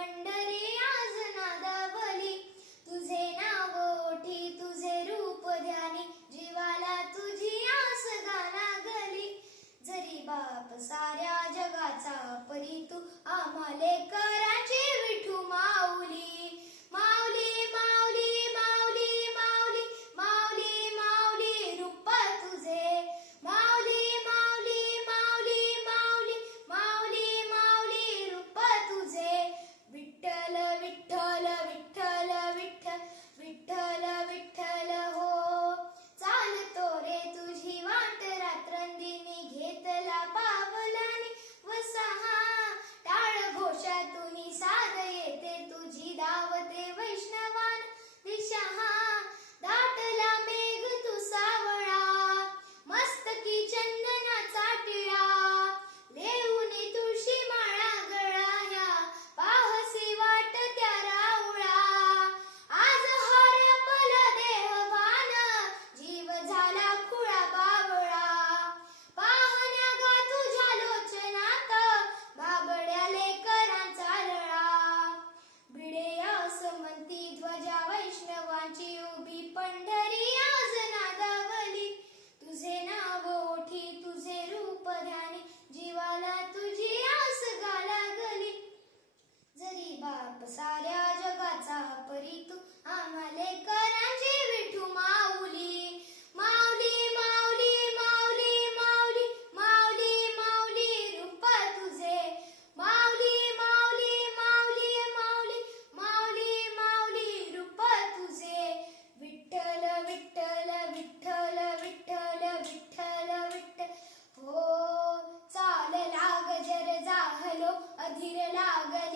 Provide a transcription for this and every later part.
पंढरी आज नादावली. तुझे नाव ओठी तुझे रूप ध्यानी. जीवाला तुझी आस गाना गली. जरी बाप साऱ्या जगाचा परी तू आम्हाले का लाडाचा परी तू आम्हाले करांचे विठू माऊली माऊली माऊली माऊली माऊली माऊली माऊली रूप तुझे माऊली माऊली माऊली माऊली माऊली माऊली रूप तुझे विठ्ठल विठ्ठल विठ्ठल विठ्ठल विठ्ठल विठ्ठल हो चाल लाग जर जाहलो अधीर लाग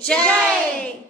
J.